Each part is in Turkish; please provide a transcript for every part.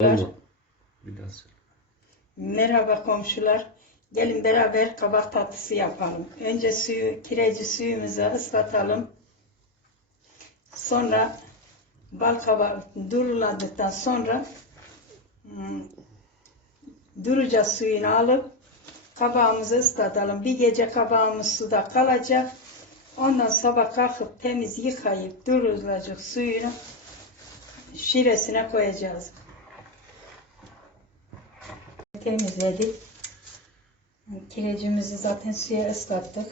Bir daha söyle. Merhaba komşular. Gelin beraber kabak tatlısı yapalım. Önce suyu, kireci suyumuzu ıslatalım. Sonra bal kabağı duruladıktan sonra hmm, duruca suyunu alıp kabağımızı ıslatalım. Bir gece kabağımız suda kalacak. Ondan sabah kalkıp temiz yıkayıp durulacak suyunu şiresine koyacağız. Temizledik. Kirecimizi zaten suya ıslattık.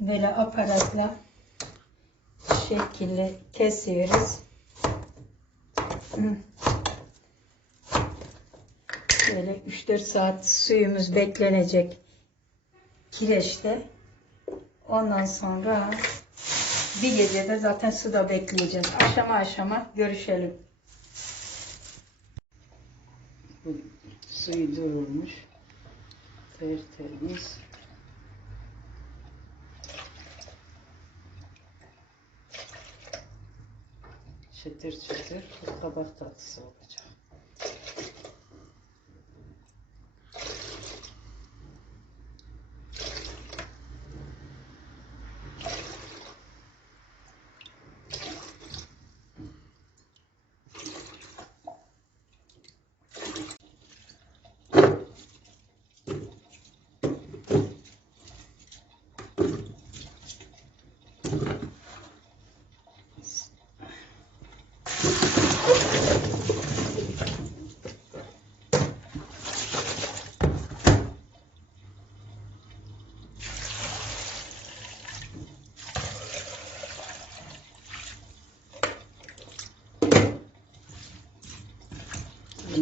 Böyle aparatla şekilli kesiyoruz. Böyle 3-4 saat suyumuz beklenecek kireçte. Ondan sonra bir gece de zaten suda bekleyeceğiz. Aşama aşama görüşelim. Bu suyu durulmuş. Tertemiz. Çıtır çıtır kabak tatlısı olacak.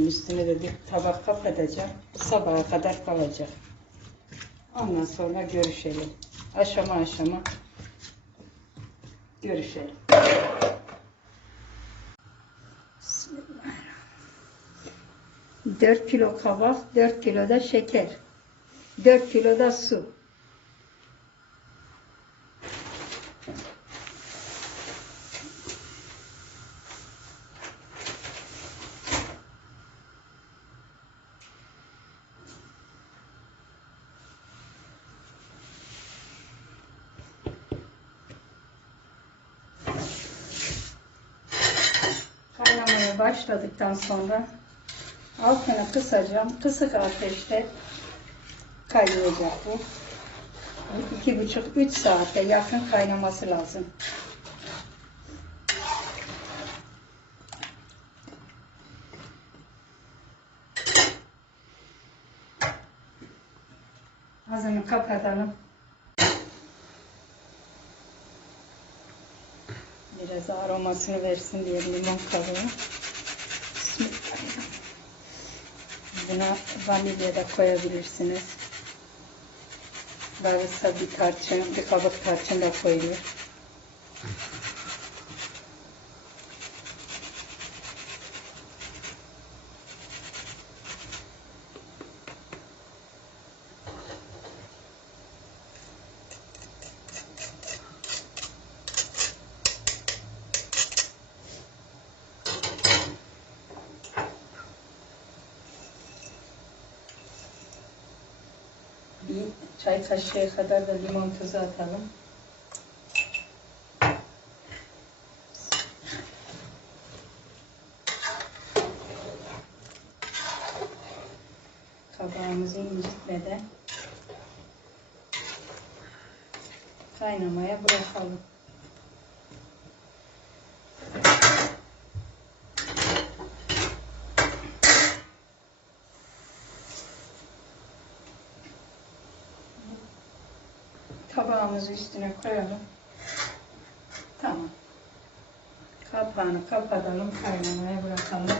Üstüne de bir tabak kapatacağım. Sabaha kadar kalacak. Ondan sonra görüşelim. Aşama aşama görüşelim. 4 kilo kabak, 4 kilo da şeker. 4 kilo da su. Kaynamaya başladıktan sonra altını kısacağım. Kısık ateşte kaynayacak bu. İki buçuk, üç saate yakın kaynaması lazım. Ağzını kapatalım. Biraz aromasını versin diye limon kabuğu. Bismillahirrahmanirrahim. Buna vanilya da koyabilirsiniz. Varsa bir tarçın, bir kabuk tarçın da koyulur. Bir çay kaşığı kadar da limon tuzu atalım. Kabağımızı incitmeden kaynamaya bırakalım. Tabağımızı üstüne koyalım. Tamam. Kapağını kapatalım, kaynamaya bırakalım.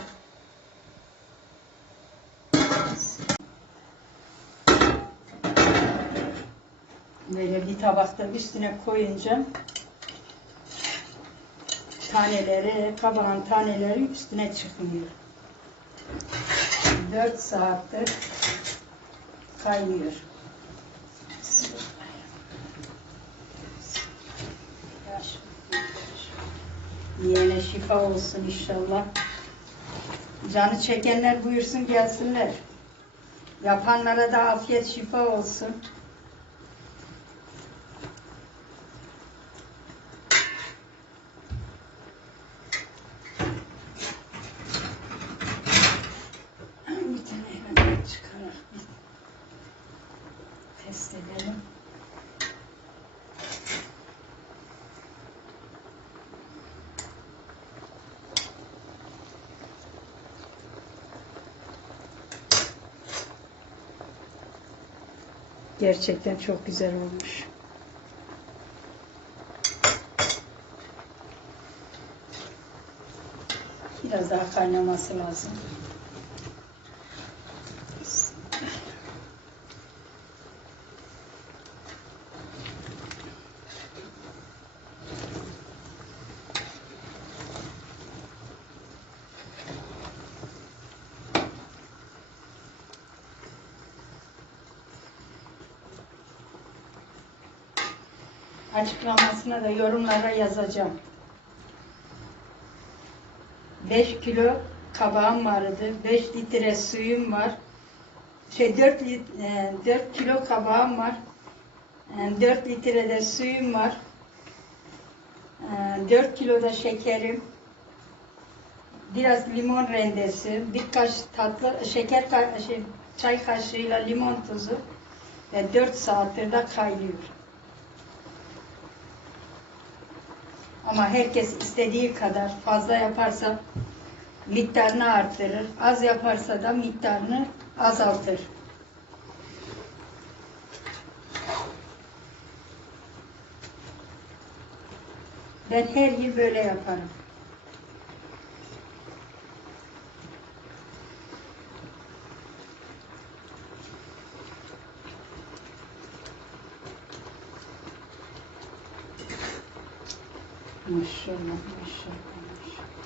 Böyle bir tabakta üstüne koyunca taneleri, kabağın taneleri üstüne çıkmıyor. 4 saattir kaynıyor. Yiyene şifa olsun inşallah. Canı çekenler buyursun gelsinler. Yapanlara da afiyet şifa olsun. Gerçekten çok güzel olmuş. Biraz daha kaynaması lazım. Açıklamasına da yorumlara yazacağım. 5 kilo kabağım vardı. 5 litre suyum var. Şey 4, lit, e, 4 kilo kabağım var. E, 4 litre de suyum var. E, 4 kilo da şekerim. Biraz limon rendesi, birkaç tatlı şeker şey, çay kaşığıyla limon tuzu ve 4 saattir de kaynıyor. Ama herkes istediği kadar fazla yaparsa miktarını artırır. Az yaparsa da miktarını azaltır. Ben her yıl böyle yaparım. Maşallah, maşallah, maşallah.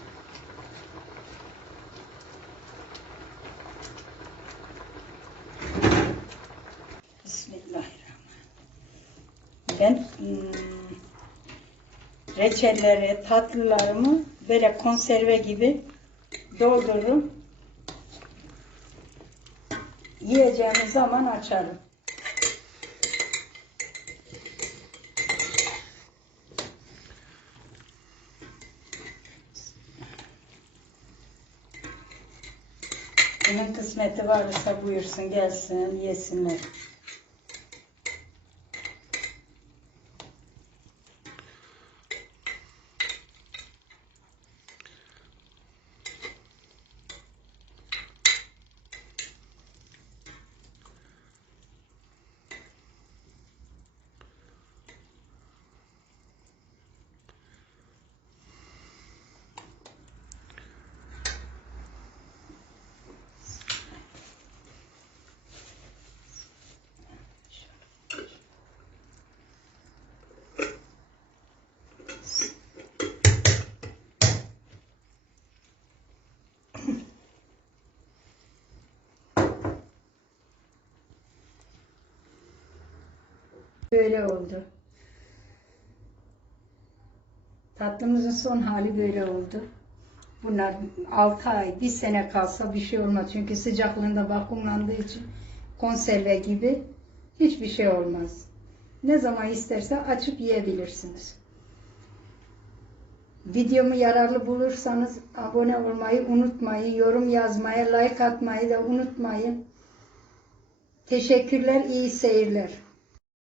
Bismillahirrahmanirrahim. Ben hmm, reçelleri, tatlılarımı böyle konserve gibi doldururum. Yiyeceğimiz zaman açarım. Kimin kısmeti varsa buyursun gelsin yesinler. Böyle oldu. Tatlımızın son hali böyle oldu. Bunlar 6 ay, 1 sene kalsa bir şey olmaz. Çünkü sıcaklığında vakumlandığı için konserve gibi hiçbir şey olmaz. Ne zaman isterse açıp yiyebilirsiniz. Videomu yararlı bulursanız abone olmayı unutmayın. Yorum yazmayı, like atmayı da unutmayın. Teşekkürler, iyi seyirler.